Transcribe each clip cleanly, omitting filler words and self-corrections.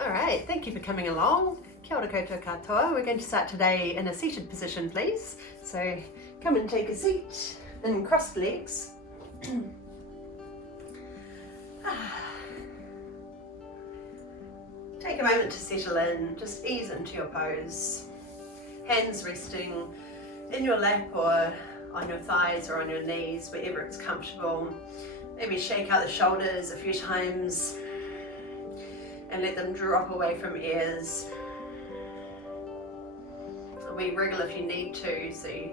Alright, thank you for coming along. Kia ora koutou katoa. We're going to start today in a seated position, please. So come and take a seat in crossed legs. Take a moment to settle in, just ease into your pose. Hands resting in your lap or on your thighs or on your knees, wherever it's comfortable. Maybe shake out the shoulders a few times and let them drop away from ears. We wriggle if you need to, so you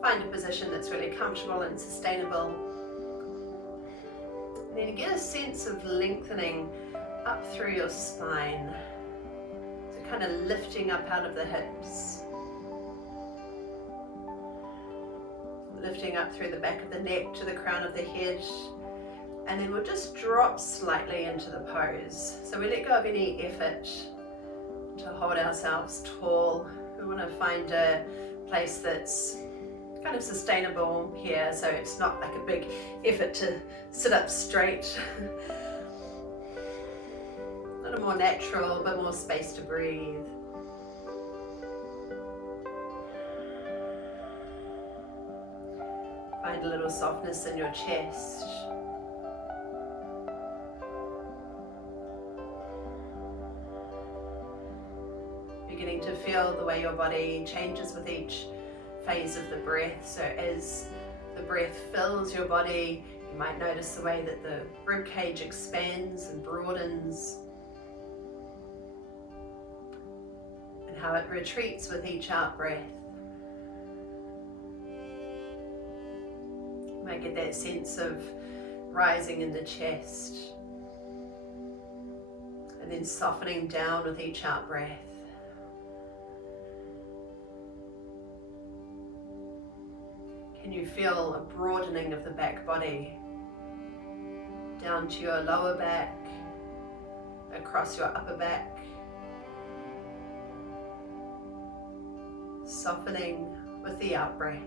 find a position that's really comfortable and sustainable. And then get a sense of lengthening up through your spine. So kind of lifting up out of the hips. Lifting up through the back of the neck to the crown of the head. And then we'll just drop slightly into the pose. So we let go of any effort to hold ourselves tall. We want to find a place that's kind of sustainable here, so it's not like a big effort to sit up straight. A little more natural, a bit more space to breathe. Find a little softness in your chest. Beginning to feel the way your body changes with each phase of the breath. So as the breath fills your body, you might notice the way that the rib cage expands and broadens, and how it retreats with each out breath. You might get that sense of rising in the chest and then softening down with each out breath. Can you feel a broadening of the back body down to your lower back, across your upper back, softening with the out breath.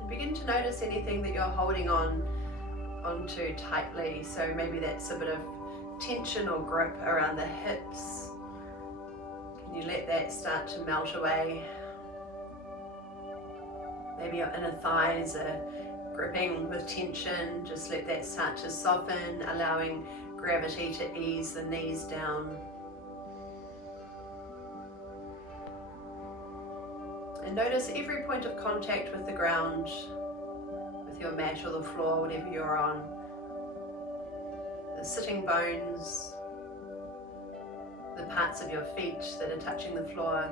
And begin to notice anything that you're holding onto tightly. So maybe that's a bit of tension or grip around the hips. You let that start to melt away. Maybe your inner thighs are gripping with tension. Just let that start to soften, allowing gravity to ease the knees down. And notice every point of contact with the ground, with your mat or the floor, whatever you're on. The sitting bones, the parts of your feet that are touching the floor.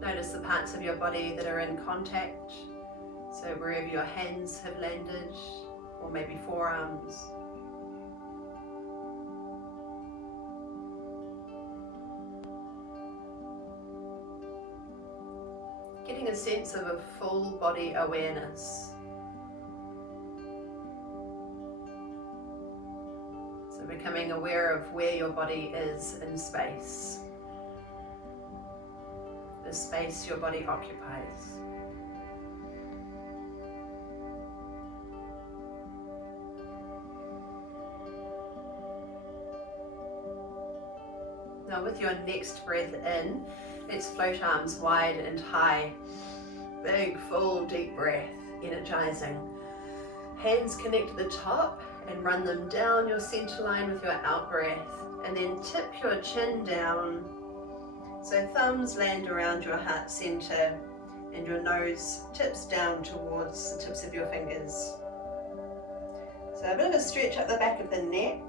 Notice the parts of your body that are in contact, so wherever your hands have landed, or maybe forearms. Getting a sense of a full body awareness. Becoming aware of where your body is in space, the space your body occupies. Now with your next breath in, let's float arms wide and high. Big, full, deep breath, energizing. Hands connect at the top and run them down your center line with your out breath, and then tip your chin down so thumbs land around your heart center and your nose tips down towards the tips of your fingers. So a bit of a stretch up the back of the neck,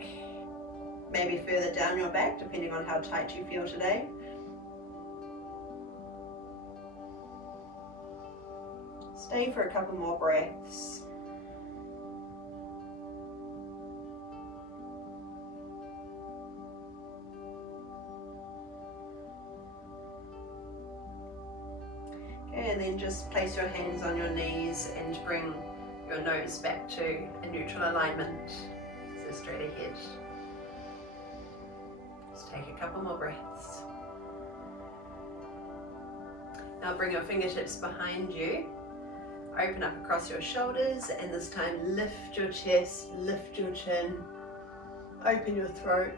maybe further down your back depending on how tight you feel today. Stay for a couple more breaths. And then just place your hands on your knees and bring your nose back to a neutral alignment, so straight ahead. Just take a couple more breaths. Now bring your fingertips behind you, open up across your shoulders, and this time lift your chest, lift your chin, open your throat.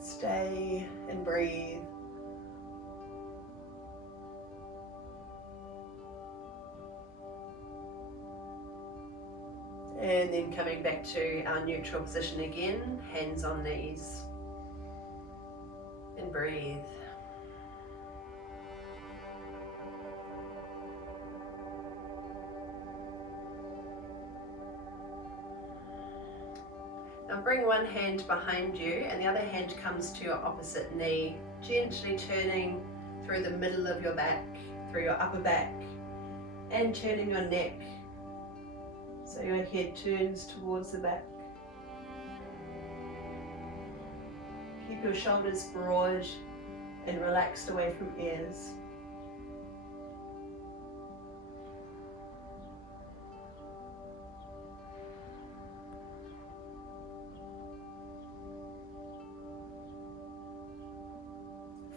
Stay and breathe. And then coming back to our neutral position again, hands on knees. And breathe. Now bring one hand behind you and the other hand comes to your opposite knee, gently turning through the middle of your back, through your upper back, and turning your neck so your head turns towards the back. Keep your shoulders broad and relaxed away from ears.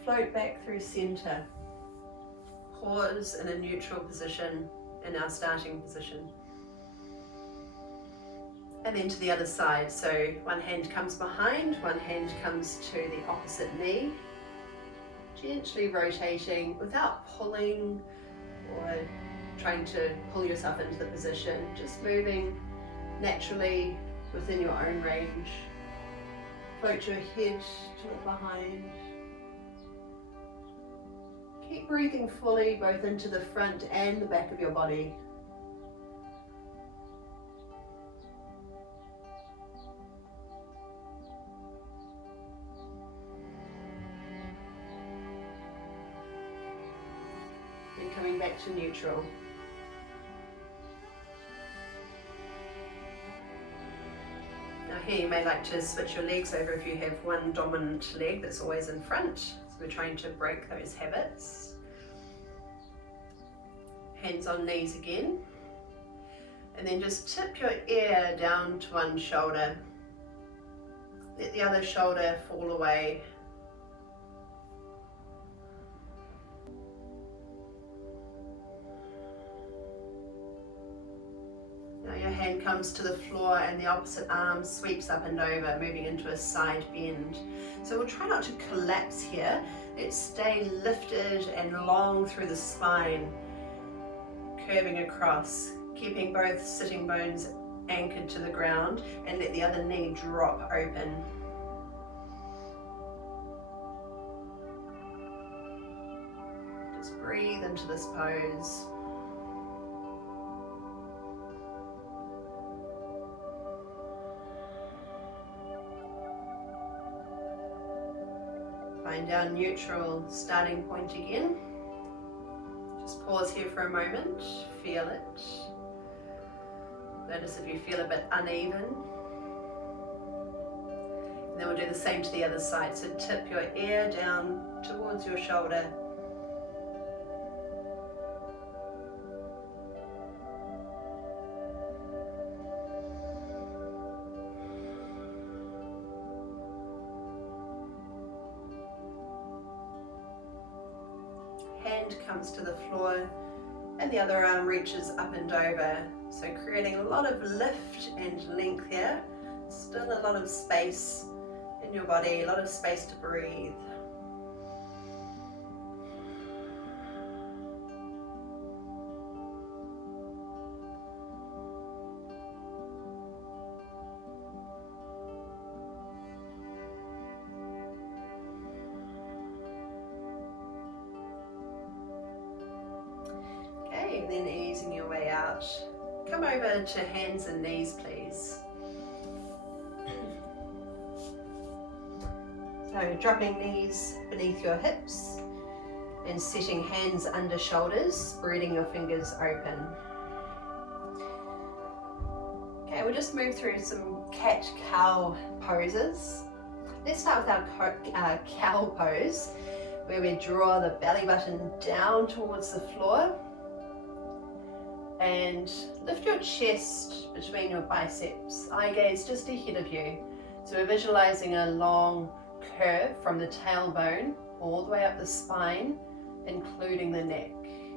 Float back through center. Pause in a neutral position in our starting position. And then to the other side. So one hand comes behind, one hand comes to the opposite knee. Gently rotating without pulling or trying to pull yourself into the position. Just moving naturally within your own range. Float your head to the behind. Keep breathing fully both into the front and the back of your body. And coming back to neutral. Now here you may like to switch your legs over if you have one dominant leg that's always in front. We're trying to break those habits. Hands on knees again. And then just tip your ear down to one shoulder. Let the other shoulder fall away. Now your hand comes to the floor and the opposite arm sweeps up and over, moving into a side bend. So we'll try not to collapse here. Let's stay lifted and long through the spine, curving across, keeping both sitting bones anchored to the ground, and let the other knee drop open. Just breathe into this pose. Find our neutral starting point again. Just pause here for a moment, feel it. Notice if you feel a bit uneven. And then we'll do the same to the other side. So tip your ear down towards your shoulder. Hand comes to the floor and the other arm reaches up and over, so creating a lot of lift and length here. Still a lot of space in your body, a lot of space to breathe. And then easing your way out. Come over to hands and knees, please. So dropping knees beneath your hips and setting hands under shoulders, spreading your fingers open. Okay, we'll just move through some cat-cow poses. Let's start with our cow pose, where we draw the belly button down towards the floor. And lift your chest between your biceps, eye gaze just ahead of you. So we're visualizing a long curve from the tailbone all the way up the spine including the neck,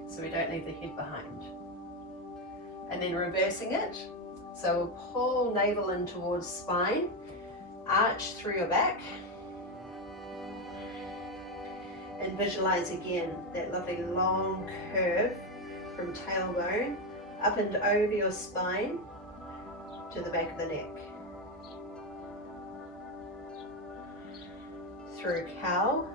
so we don't leave the head behind. And then reversing it, so we'll pull navel in towards spine, arch through your back, and visualize again that lovely long curve from tailbone up and over your spine to the back of the neck. Through cow.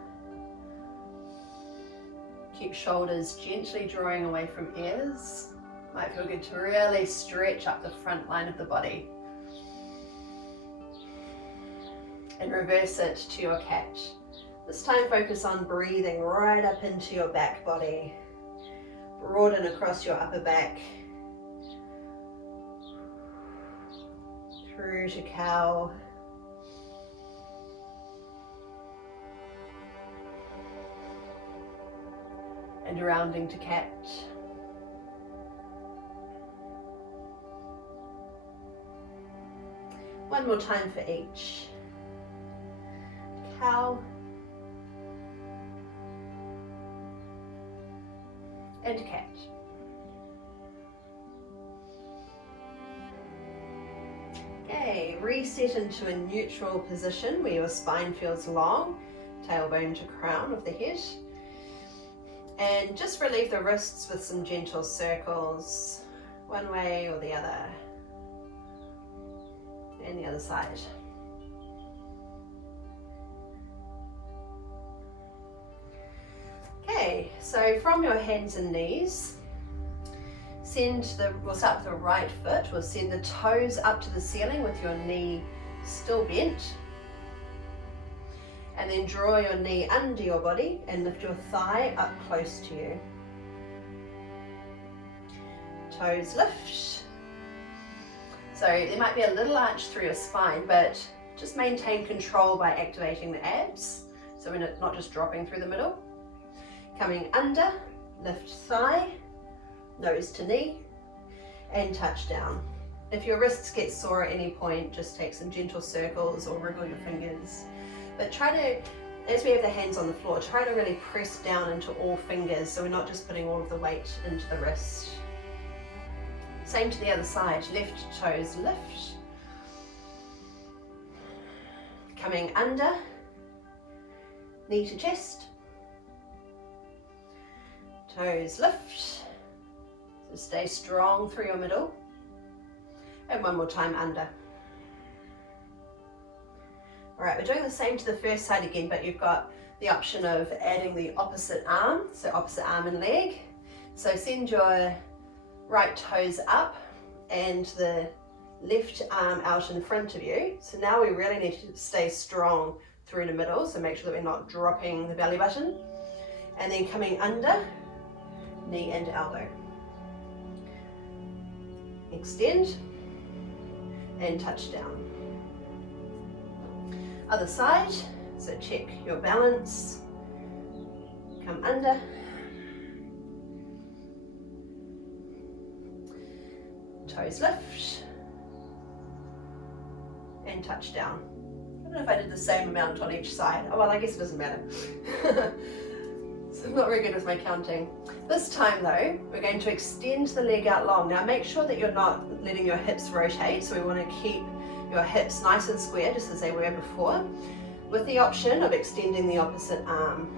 Keep shoulders gently drawing away from ears. Might feel good to really stretch up the front line of the body. And reverse it to your cat. This time focus on breathing right up into your back body. Broaden across your upper back. Through to cow. And rounding to cat. One more time for each. Cow. And cat. Okay, reset into a neutral position where your spine feels long, tailbone to crown of the head. And just relieve the wrists with some gentle circles, one way or the other, and the other side. Okay, so from your hands and knees, we'll start with the right foot. We'll send the toes up to the ceiling with your knee still bent. And then draw your knee under your body and lift your thigh up close to you. Toes lift. So there might be a little arch through your spine, but just maintain control by activating the abs. So we're not just dropping through the middle. Coming under, lift thigh, nose to knee, and touch down. If your wrists get sore at any point, just take some gentle circles or wriggle your fingers. But try to, as we have the hands on the floor, try to really press down into all fingers so we're not just putting all of the weight into the wrist. Same to the other side, left toes lift. Coming under, knee to chest. Toes lift. So stay strong through your middle. And one more time under. All right, we're doing the same to the first side again, but you've got the option of adding the opposite arm, so opposite arm and leg. So send your right toes up and the left arm out in front of you. So now we really need to stay strong through the middle, so make sure that we're not dropping the belly button. And then coming under, knee and elbow. Extend and touch down. Other side, so check your balance. Come under. Toes lift. And touch down. I don't know if I did the same amount on each side. Oh well, I guess it doesn't matter. So I'm not very good with my counting. This time though, we're going to extend the leg out long. Now make sure that you're not letting your hips rotate, so we want to keep your hips nice and square, just as they were before, with the option of extending the opposite arm.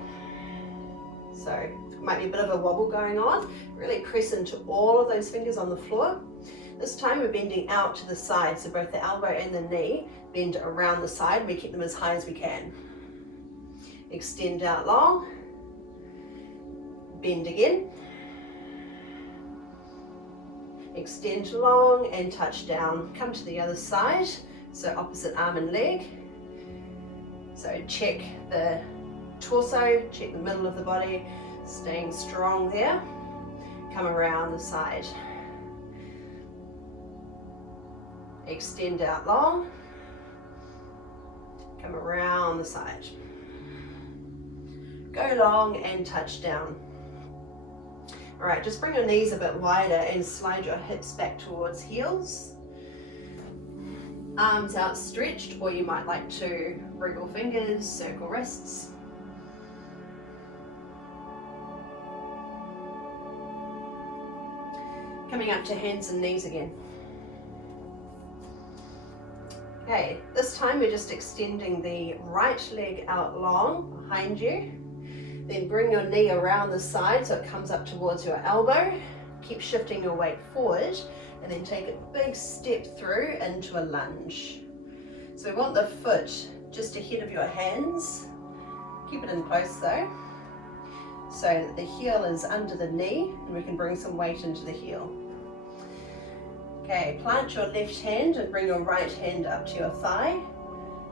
So it might be a bit of a wobble going on. Really press into all of those fingers on the floor. This time we're bending out to the side, so both the elbow and the knee bend around the side. We keep them as high as we can. Extend out long. Bend again. Extend long and touch down. Come to the other side, so opposite arm and leg. So check the torso, check the middle of the body, staying strong there. Come around the side. Extend out long. Come around the side. Go long and touch down. All right, just bring your knees a bit wider and slide your hips back towards heels. Arms outstretched, or you might like to wriggle fingers, circle wrists. Coming up to hands and knees again. Okay, this time we're just extending the right leg out long behind you. Then bring your knee around the side so it comes up towards your elbow. Keep shifting your weight forward and then take a big step through into a lunge. So we want the foot just ahead of your hands. Keep it in close though, so that the heel is under the knee and we can bring some weight into the heel. Okay, plant your left hand and bring your right hand up to your thigh.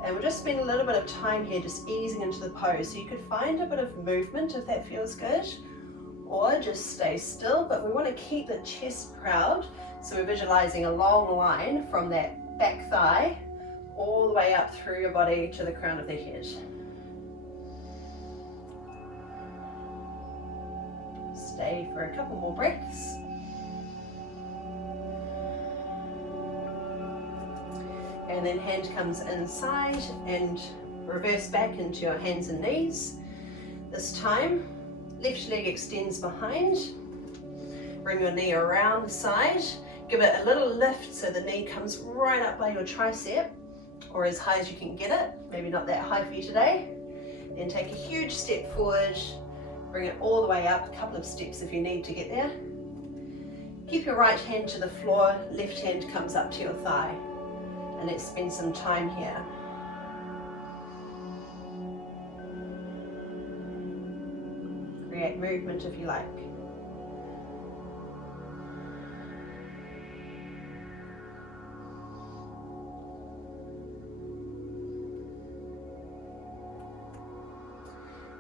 And we'll just spend a little bit of time here just easing into the pose. So you could find a bit of movement if that feels good, or just stay still, but we want to keep the chest proud. So we're visualizing a long line from that back thigh all the way up through your body to the crown of the head. Stay for a couple more breaths. And then hand comes inside and reverse back into your hands and knees. This time, left leg extends behind. Bring your knee around the side. Give it a little lift so the knee comes right up by your tricep, or as high as you can get it. Maybe not that high for you today. Then take a huge step forward. Bring it all the way up, a couple of steps if you need to get there. Keep your right hand to the floor, left hand comes up to your thigh. And let's spend some time here. Create movement if you like.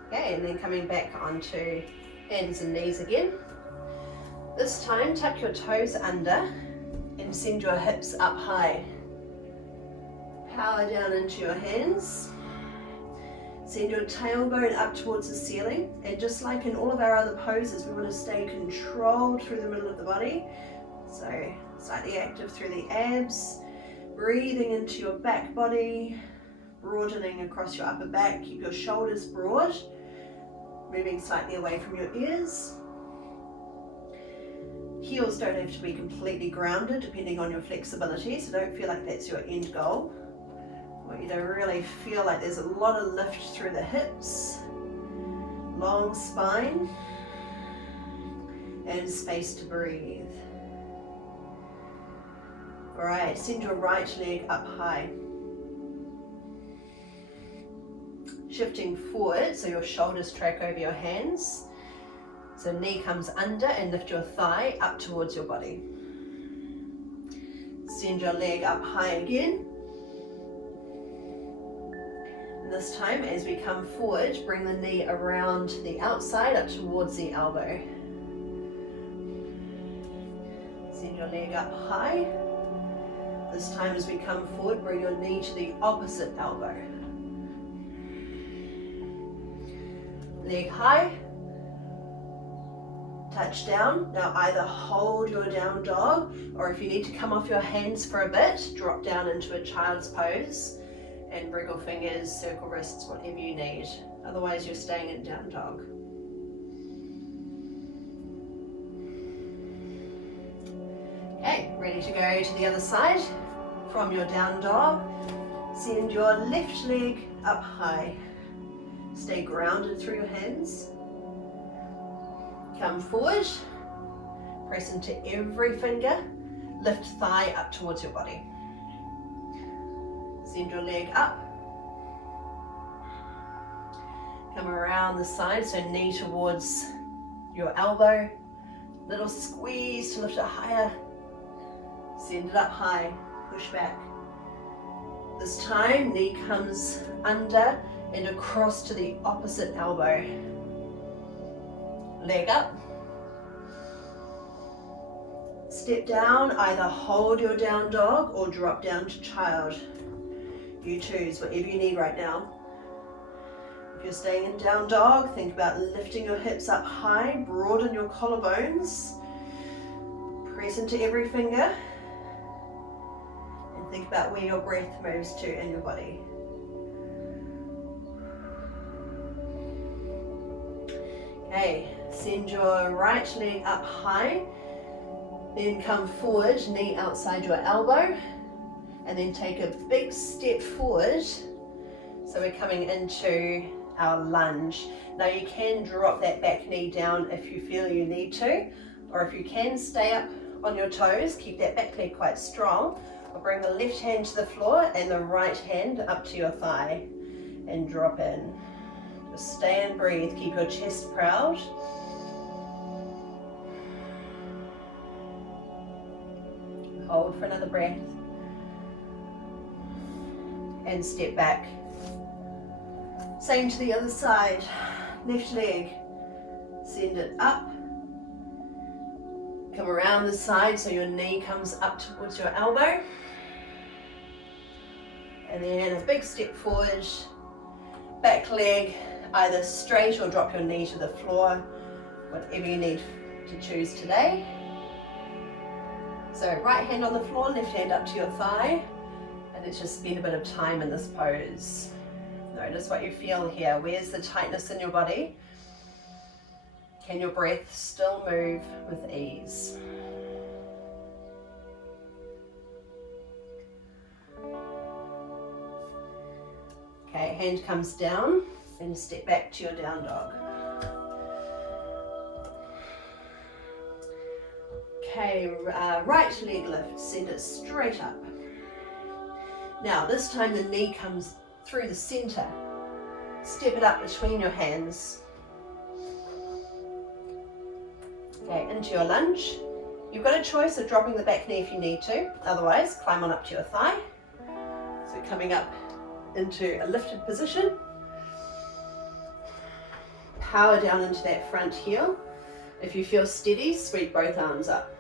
Okay, and then coming back onto hands and knees again. This time, tuck your toes under and send your hips up high. Power down into your hands. Send your tailbone up towards the ceiling. And just like in all of our other poses, we want to stay controlled through the middle of the body. So slightly active through the abs. Breathing into your back body. Broadening across your upper back. Keep your shoulders broad. Moving slightly away from your ears. Heels don't have to be completely grounded depending on your flexibility, so don't feel like that's your end goal. I want you to really feel like there's a lot of lift through the hips, long spine, and space to breathe. All right, send your right leg up high. Shifting forward so your shoulders track over your hands. So knee comes under and lift your thigh up towards your body. Send your leg up high again. And this time as we come forward, bring the knee around the outside up towards the elbow. Send your leg up high. This time as we come forward, bring your knee to the opposite elbow. Leg high. Touch down. Now either hold your down dog, or if you need to come off your hands for a bit, drop down into a child's pose and wriggle fingers, circle wrists, whatever you need. Otherwise you're staying in down dog. Okay, ready to go to the other side. From your down dog, send your left leg up high. Stay grounded through your hands. Come forward, press into every finger, lift thigh up towards your body. Send your leg up. Come around the side, so knee towards your elbow. Little squeeze to lift it higher. Send it up high, push back. This time, knee comes under and across to the opposite elbow. Leg up. Step down, either hold your down dog or drop down to child. You choose whatever you need right now. If you're staying in down dog, think about lifting your hips up high, broaden your collarbones, press into every finger, and think about where your breath moves to in your body. Okay, send your right leg up high. Then come forward, knee outside your elbow, and then take a big step forward. So we're coming into our lunge. Now you can drop that back knee down if you feel you need to, or if you can stay up on your toes, keep that back leg quite strong, or bring the left hand to the floor and the right hand up to your thigh and drop in. Just stay and breathe, keep your chest proud. Hold for another breath. And step back. Same to the other side. Left leg, send it up. Come around the side so your knee comes up towards your elbow. And then a big step forward. Back leg either straight or drop your knee to the floor. Whatever you need to choose today. So right hand on the floor, left hand up to your thigh. And let's just spend a bit of time in this pose. Notice what you feel here. Where's the tightness in your body? Can your breath still move with ease? Okay, hand comes down and step back to your down dog. Okay, right leg lift, send it straight up. Now this time the knee comes through the center. Step it up between your hands. Okay, into your lunge. You've got a choice of dropping the back knee if you need to. Otherwise, climb on up to your thigh. So coming up into a lifted position. Power down into that front heel. If you feel steady, sweep both arms up.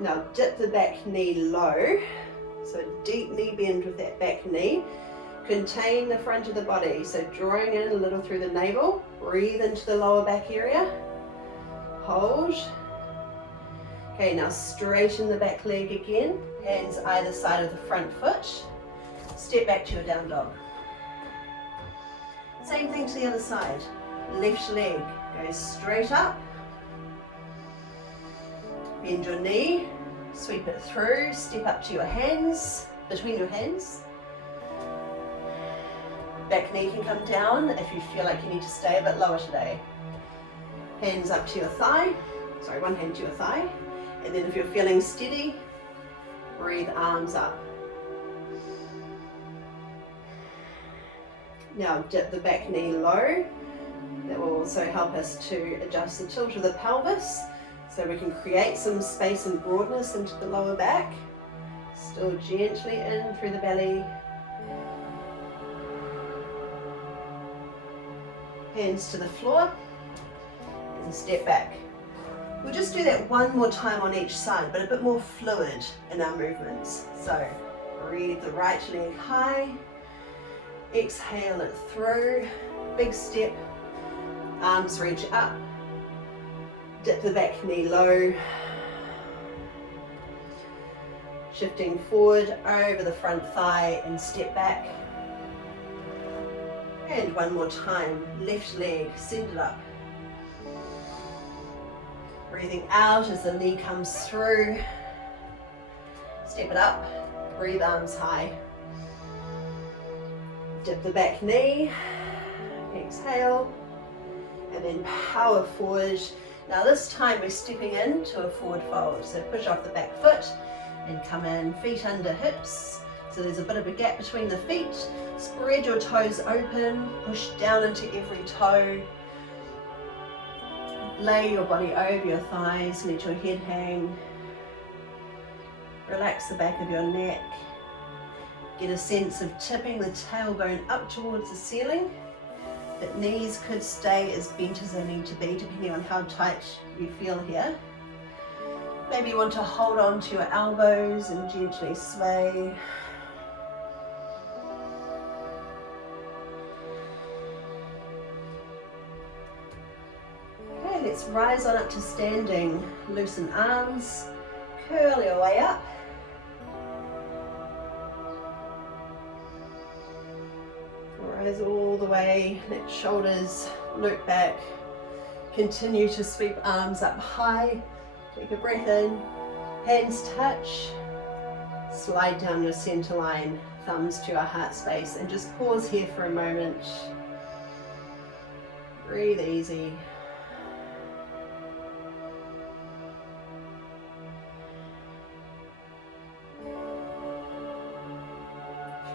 Now dip the back knee low. So deep knee bend with that back knee. Contain the front of the body. So drawing in a little through the navel. Breathe into the lower back area. Hold. Okay, now straighten the back leg again. Hands either side of the front foot. Step back to your down dog. Same thing to the other side. Left leg goes straight up. Bend your knee. Sweep it through. Step up to your hands, between your hands. Back knee can come down if you feel like you need to stay a bit lower today. Hands up to your thigh. Sorry, one hand to your thigh. And then if you're feeling steady, breathe arms up. Now dip the back knee low. That will also help us to adjust the tilt of the pelvis so we can create some space and broadness into the lower back. Still gently in through the belly. Hands to the floor and step back. We'll just do that one more time on each side, but a bit more fluid in our movements. So breathe the right leg high, exhale it through, big step, arms reach up, dip the back knee low, shifting forward over the front thigh and step back. And one more time, left leg, send it up. Breathing out as the knee comes through. Step it up, breathe arms high. Dip the back knee, exhale, and then power forward. Now this time we're stepping into a forward fold. So push off the back foot and come in, feet under hips. So there's a bit of a gap between the feet. Spread your toes open, push down into every toe. Lay your body over your thighs, let your head hang. Relax the back of your neck. Get a sense of tipping the tailbone up towards the ceiling. But knees could stay as bent as they need to be depending on how tight you feel here. Maybe you want to hold on to your elbows and gently sway. Okay, let's rise on up to standing. Loosen arms, curl your way up. Rise all the way, let shoulders loop back, Continue to sweep arms up high. Take a breath in, hands touch, slide down your center line, thumbs to your heart space, and just pause here for a moment. Breathe easy.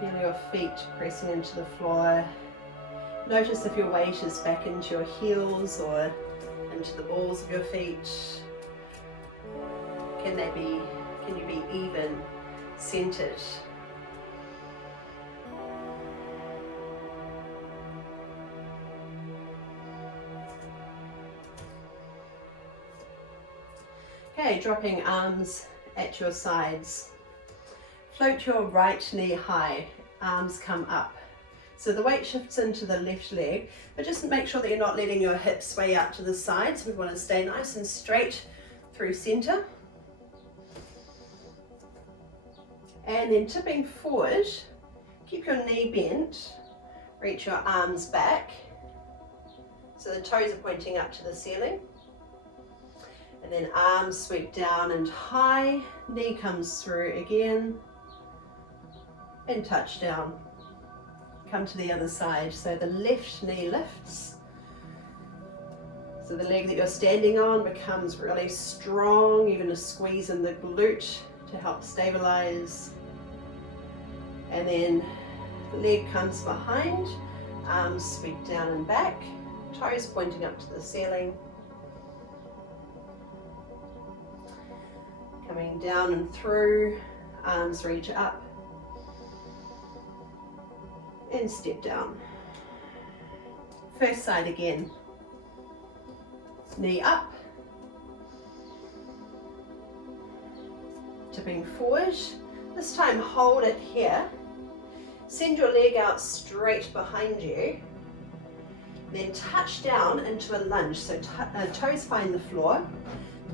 Feel your feet pressing into the floor. Notice if your weight is back into your heels or into the balls of your feet. Can you be even, centered? Okay, dropping arms at your sides. Float your right knee high, arms come up. So the weight shifts into the left leg, but just make sure that you're not letting your hips sway out to the sides. We want to stay nice and straight through center. And then tipping forward, keep your knee bent, reach your arms back. So the toes are pointing up to the ceiling. And then arms sweep down and high, knee comes through again, and touch down. Come to the other side, so the left knee lifts. So the leg that you're standing on becomes really strong, even a squeeze in the glute to help stabilize. And then the leg comes behind, arms sweep down and back, toes pointing up to the ceiling. Coming down and through, arms reach up and step down. First side again. Knee up, tipping forward. This time hold it here. Send your leg out straight behind you. Then touch down into a lunge. So toes find the floor.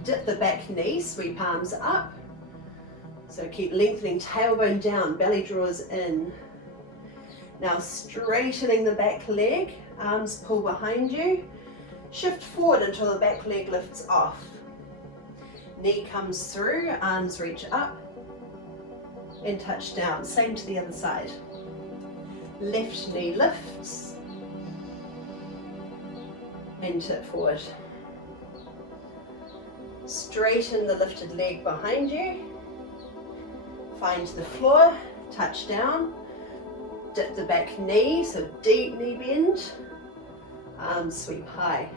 Dip the back knee, sweep arms up. So keep lengthening, tailbone down, belly draws in. Now straightening the back leg, arms pull behind you. Shift forward until the back leg lifts off. Knee comes through, arms reach up and touch down. Same to the other side. Left knee lifts and tip forward. Straighten the lifted leg behind you. Find the floor, touch down. Dip the back knee, so deep knee bend. Arms sweep high.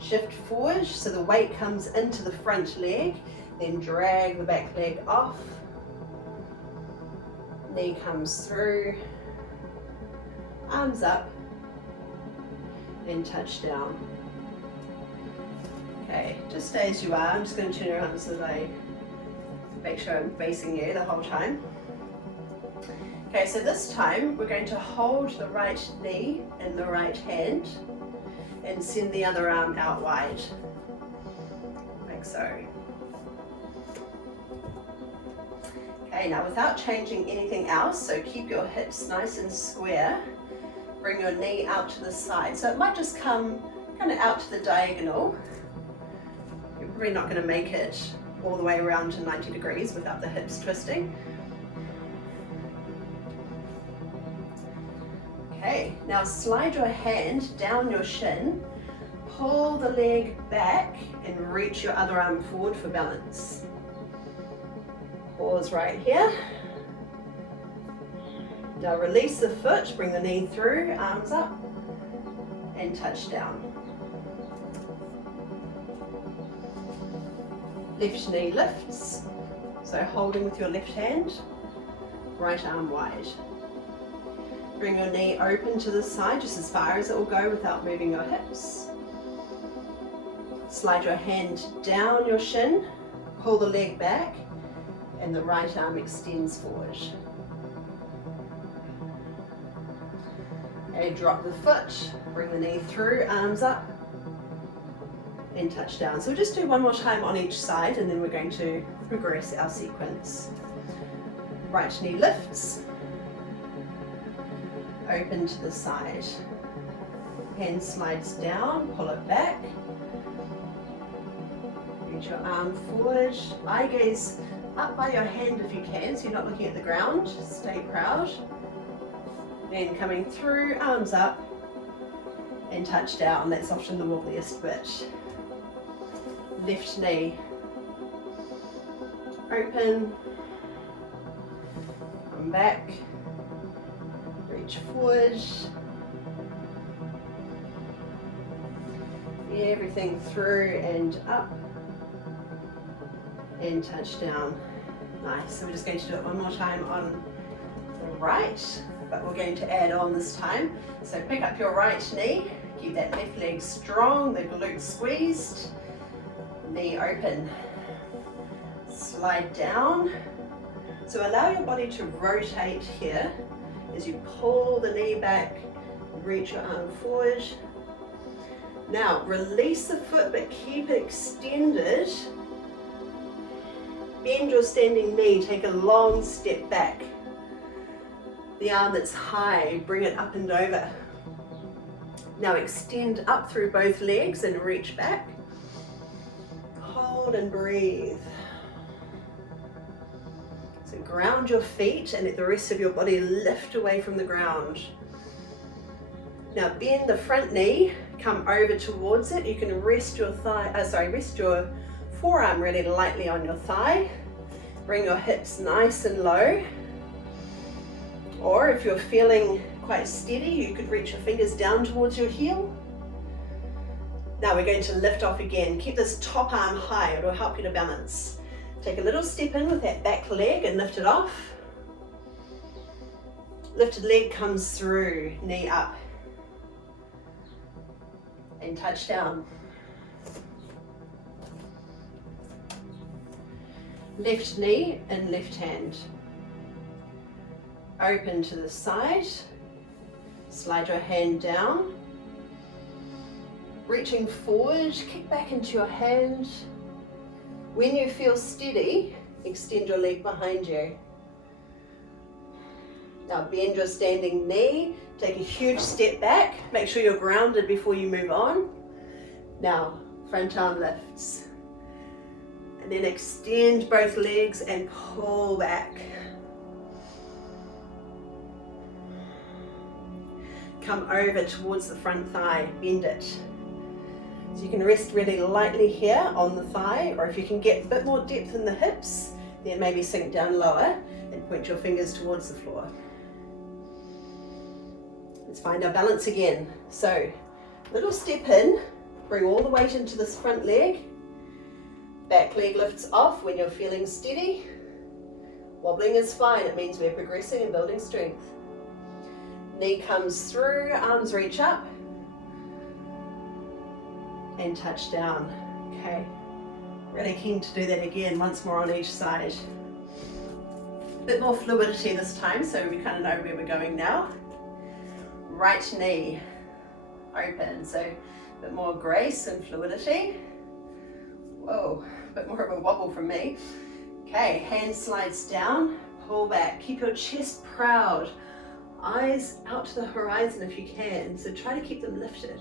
Shift forward, so the weight comes into the front leg, then drag the back leg off. Knee comes through. Arms up, then touch down. Okay, just stay as you are. I'm just going to turn around so that I make sure I'm facing you the whole time. Okay, so this time we're going to hold the right knee in the right hand and send the other arm out wide, like so. Okay, now without changing anything else, so keep your hips nice and square, bring your knee out to the side. So it might just come kind of out to the diagonal. You're probably not going to make it all the way around to 90 degrees without the hips twisting. Okay, now slide your hand down your shin, pull the leg back and reach your other arm forward for balance. Pause right here. Now release the foot, bring the knee through, arms up and touch down. Left knee lifts, so holding with your left hand, right arm wide. Bring your knee open to the side, just as far as it will go without moving your hips. Slide your hand down your shin, pull the leg back, and the right arm extends forward. Okay, drop the foot, bring the knee through, arms up, and touch down. So we'll just do one more time on each side, and then we're going to progress our sequence. Right knee lifts, open to the side. Hand slides down, pull it back. Reach your arm forward. Eye gaze up by your hand if you can, so you're not looking at the ground. Stay proud. Then coming through, arms up and touch down. That's often the wobbliest bit. Left knee. Open. Come back. Reach forward. Everything through and up. And touch down. Nice. So we're just going to do it one more time on the right, but we're going to add on this time. So pick up your right knee, keep that left leg strong, the glutes squeezed, knee open. Slide down. So allow your body to rotate here as you pull the knee back, reach your arm forward. Now release the foot but keep it extended. Bend your standing knee, take a long step back. The arm that's high, bring it up and over. Now extend up through both legs and reach back. Hold and breathe. So ground your feet and let the rest of your body lift away from the ground. Now bend the front knee, come over towards it. You can rest your rest your forearm really lightly on your thigh. Bring your hips nice and low. Or if you're feeling quite steady, you could reach your fingers down towards your heel. Now we're going to lift off again. Keep this top arm high, it'll help you to balance. Take a little step in with that back leg and lift it off. Lifted leg comes through, knee up. And touch down. Left knee and left hand. Open to the side. Slide your hand down. Reaching forward, kick back into your hand. When you feel steady, extend your leg behind you. Now bend your standing knee. Take a huge step back. Make sure you're grounded before you move on. Now, front arm lifts. And then extend both legs and pull back. Come over towards the front thigh, bend it. So you can rest really lightly here on the thigh, or if you can get a bit more depth in the hips, then maybe sink down lower and point your fingers towards the floor. Let's find our balance again. So, little step in, bring all the weight into this front leg. Back leg lifts off when you're feeling steady. Wobbling is fine, it means we're progressing and building strength. Knee comes through, arms reach up. And touch down. Okay, really keen to do that again, once more on each side. A bit more fluidity this time, so we kind of know where we're going now. Right knee open, so a bit more grace and fluidity. Whoa, a bit more of a wobble from me. Okay, hand slides down, pull back, keep your chest proud. Eyes out to the horizon if you can, so try to keep them lifted.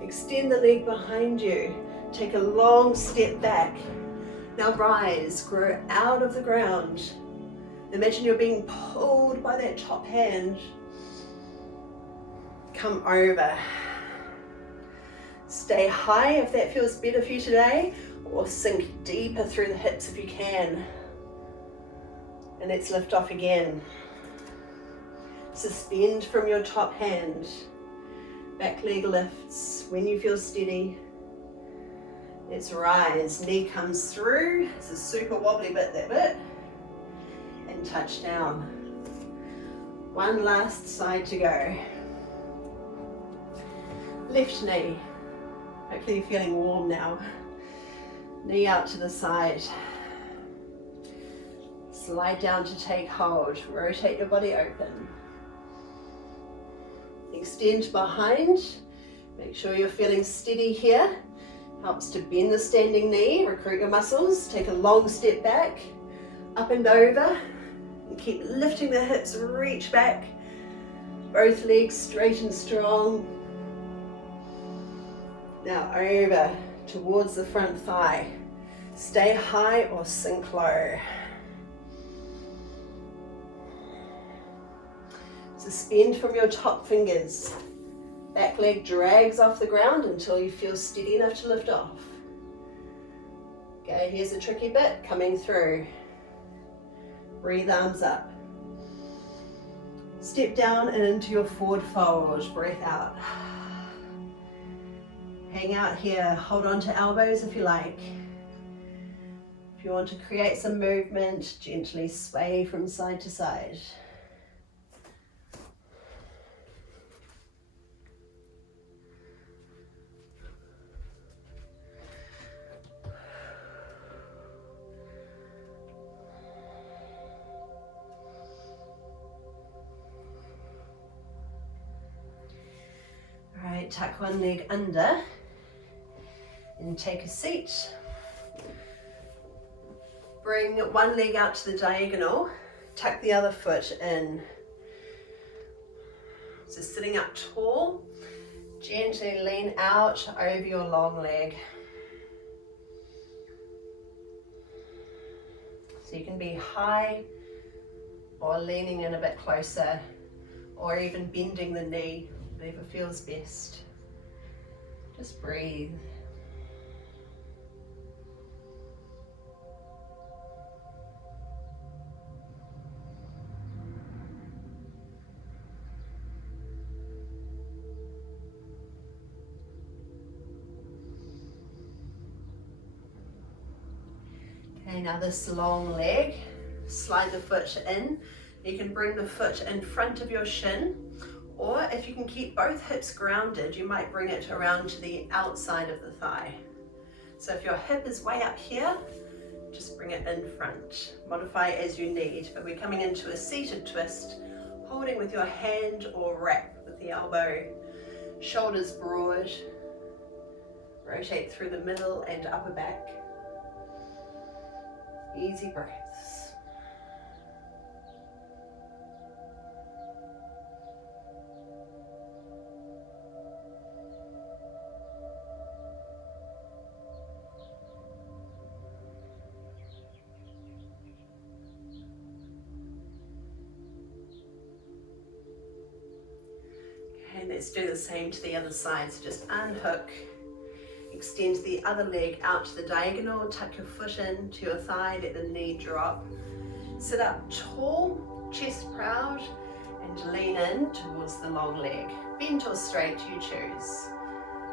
Extend the leg behind you, take a long step back. Now rise, grow out of the ground. Imagine you're being pulled by that top hand. Come over. Stay high if that feels better for you today, or sink deeper through the hips if you can. And let's lift off again. Suspend from your top hand. Back leg lifts when you feel steady. Let's rise. Knee comes through. It's a super wobbly bit, that bit. And touch down. One last side to go. Left knee. Hopefully you're feeling warm now. Knee out to the side. Slide down to take hold. Rotate your body open. Extend behind. Make sure you're feeling steady here. Helps to bend the standing knee, recruit your muscles. Take a long step back, up and over. And keep lifting the hips, reach back. Both legs straight and strong. Now over towards the front thigh. Stay high or sink low. Suspend from your top fingers. Back leg drags off the ground until you feel steady enough to lift off. Okay, here's a tricky bit coming through. Breathe, arms up. Step down and into your forward fold. Breath out. Hang out here. Hold on to elbows if you like. If you want to create some movement, gently sway from side to side. All right, tuck one leg under and take a seat. Bring one leg out to the diagonal, tuck the other foot in. So sitting up tall, gently lean out over your long leg. So you can be high or leaning in a bit closer, or even bending the knee, whatever feels best. Just breathe. Okay, now this long leg, slide the foot in. You can bring the foot in front of your shin, or if you can keep both hips grounded, you might bring it around to the outside of the thigh. So if your hip is way up here, just bring it in front. Modify as you need, but we're coming into a seated twist, holding with your hand or wrap with the elbow, shoulders broad, rotate through the middle and upper back. Easy breaths. Okay, let's do the same to the other side. So just unhook. Extend the other leg out to the diagonal, tuck your foot in to your thigh, let the knee drop. Sit up tall, chest proud, and lean in towards the long leg. Bent or straight, you choose.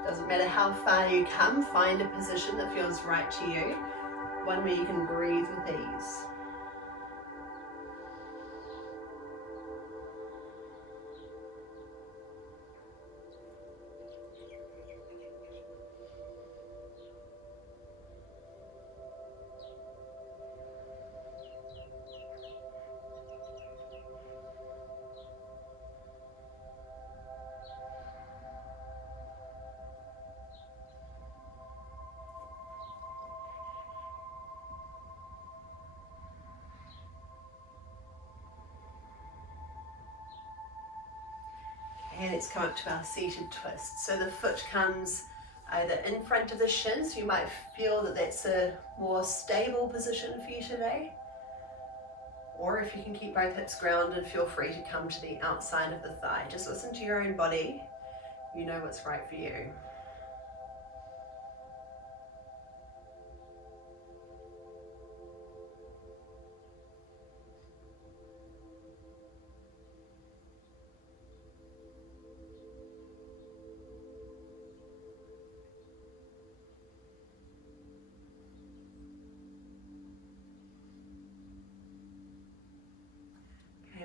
Doesn't matter how far you come, find a position that feels right to you, one where you can breathe with ease. And let's come up to our seated twist. So the foot comes either in front of the shin, so you might feel that that's a more stable position for you today. Or if you can keep both hips grounded, feel free to come to the outside of the thigh. Just listen to your own body. You know what's right for you.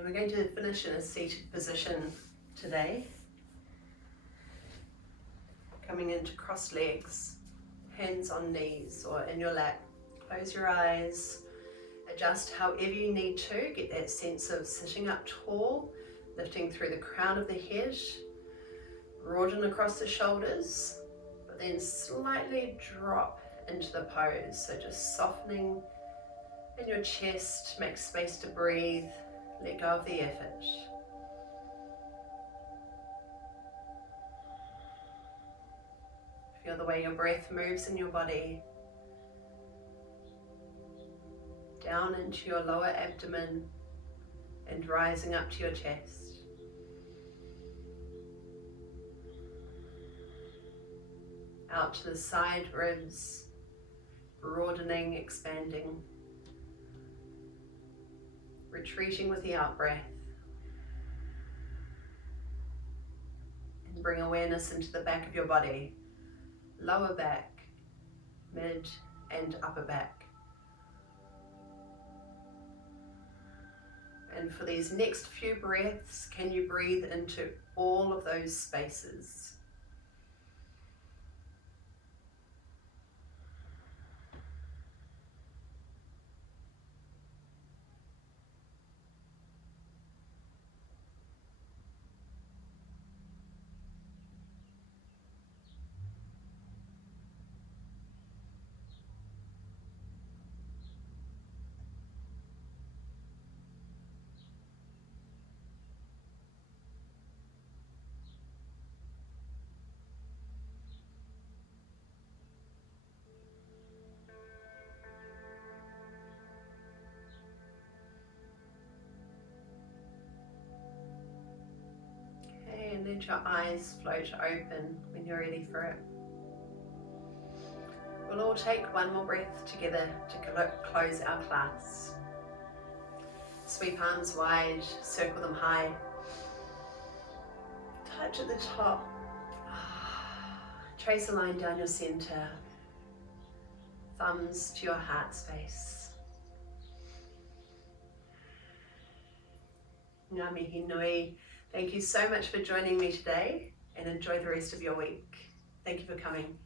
We're going to finish in a seated position today. Coming into crossed legs, hands on knees or in your lap. Close your eyes, adjust however you need to. Get that sense of sitting up tall, lifting through the crown of the head, broaden across the shoulders, but then slightly drop into the pose. So just softening in your chest, make space to breathe. Let go of the effort. Feel the way your breath moves in your body, down into your lower abdomen and rising up to your chest. Out to the side ribs, broadening, expanding, retreating with the out breath. And bring awareness into the back of your body, lower back, mid and upper back. And for these next few breaths, can you breathe into all of those spaces? And let your eyes float open when you're ready for it. We'll all take one more breath together to close our class. Sweep arms wide, circle them high. Touch at the top. Trace a line down your center. Thumbs to your heart space. Ngā mihi nui. Thank you so much for joining me today, and enjoy the rest of your week. Thank you for coming.